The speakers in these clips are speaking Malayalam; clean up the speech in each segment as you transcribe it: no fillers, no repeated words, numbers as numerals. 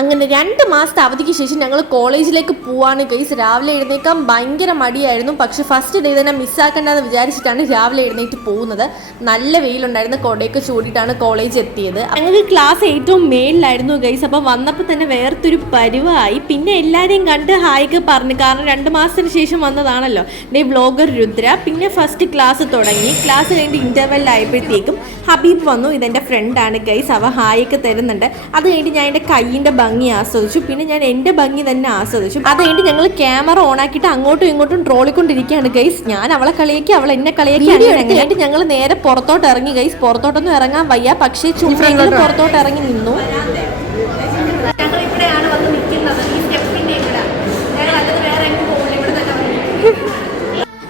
അങ്ങനെ 2 മാസത്തെ അവധിക്ക് ശേഷം ഞങ്ങൾ കോളേജിലേക്ക് പോവാണ് ഗൈസ്. രാവിലെ എഴുന്നേക്കാൻ ഭയങ്കര മടിയായിരുന്നു. പക്ഷെ ഫസ്റ്റ് ഡേ തന്നെ മിസ്സാക്കേണ്ടെന്ന് വിചാരിച്ചിട്ടാണ് രാവിലെ എഴുന്നേറ്റ് പോകുന്നത്. നല്ല വെയിലുണ്ടായിരുന്നു, കൊടയൊക്കെ ചൂടിയിട്ടാണ് കോളേജ് എത്തിയത്. ഞങ്ങൾക്ക് ക്ലാസ് ഏറ്റവും മേളിലായിരുന്നു ഗൈസ്. അപ്പോൾ വന്നപ്പോൾ തന്നെ വേർത്തൊരു പരുവായി. പിന്നെ എല്ലാവരെയും കണ്ട് ഹായ്ക്ക് പറഞ്ഞു, കാരണം 2 മാസത്തിന് ശേഷം വന്നതാണല്ലോ. Day vlogger Rudra. പിന്നെ ഫസ്റ്റ് ക്ലാസ് തുടങ്ങി. ക്ലാസ് കഴിഞ്ഞ് ഇൻ്റർവെല്ലായപ്പോഴത്തേക്കും ഹബീബ് വന്നു. ഇതെൻ്റെ ഫ്രണ്ടാണ് ഗൈസ്. അവ ഹായൊക്കെ തരുന്നുണ്ട്. അത് കഴിഞ്ഞ് ഞാൻ എൻ്റെ കയ്യിൻ്റെ ഭംഗി ആസ്വദിച്ചു. പിന്നെ ഞാൻ എൻ്റെ ഭംഗി തന്നെ ആസ്വദിച്ചു. അത് കഴിഞ്ഞിട്ട് ഞങ്ങൾ ക്യാമറ ഓൺ ആക്കിയിട്ട് അങ്ങോട്ടും ഇങ്ങോട്ടും ട്രോളിക്കൊണ്ടിരിക്കുകയാണ് ഗൈസ്. ഞാൻ അവളെ കളിയാക്കി, അവൾ എന്നെ കളിയാക്കി. അങ്ങനെ ഞങ്ങൾ നേരെ പുറത്തോട്ട് ഇറങ്ങി ഗൈസ്. പുറത്തോട്ടൊന്നും ഇറങ്ങാൻ വയ്യ, പക്ഷേ ചുമ്മാ പുറത്തോട്ട് ഇറങ്ങി നിന്നു.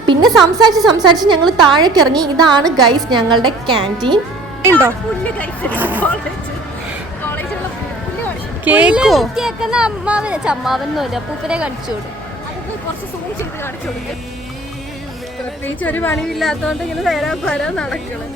പിന്നെ സംസാരിച്ച് ഞങ്ങൾ താഴേക്ക് ഇറങ്ങി. ഇതാണ് ഗൈസ് ഞങ്ങളുടെ ക്യാൻറ്റീൻ. ചമ്മാവൊന്നുമില്ല, പൂപ്പരെ കടിച്ചോടും. ഒരു പണിയില്ലാത്തോണ്ട് ഇങ്ങനെ നടക്കണം.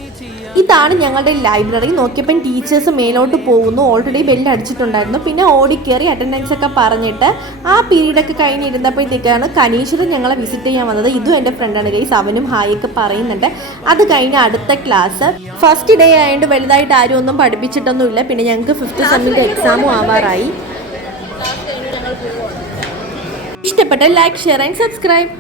ഇതാണ് ഞങ്ങളുടെ ലൈബ്രറി. നോക്കിയപ്പോൾ ടീച്ചേഴ്സ് മേലോട്ട് പോകുന്നു. ഓൾറെഡി ബെല്ല് അടിച്ചിട്ടുണ്ടായിരുന്നു. പിന്നെ ഓടിക്കേറി അറ്റൻഡൻസ് ഒക്കെ പറഞ്ഞിട്ട് ആ പീരീഡൊക്കെ കഴിഞ്ഞിരുന്നപ്പോഴത്തേക്കാണ് കനീശ്വരൻ ഞങ്ങളെ വിസിറ്റ് ചെയ്യാൻ വന്നത്. ഇതും എൻ്റെ ഫ്രണ്ടാണ് ഗൈസ്. അവനും ഹായൊക്കെ പറയുന്നുണ്ട്. അത് കഴിഞ്ഞ് അടുത്ത ക്ലാസ്. ഫസ്റ്റ് ഡേ ആയതുകൊണ്ട് വലുതായിട്ട് ആരും ഒന്നും പഠിപ്പിച്ചിട്ടൊന്നുമില്ല. പിന്നെ ഞങ്ങൾക്ക് 5th സെമ്മിൻ്റെ എക്സാമും ആവാറായി. ഇഷ്ടപ്പെട്ട ലൈക്ക്, ഷെയർ ആൻഡ് സബ്സ്ക്രൈബ്.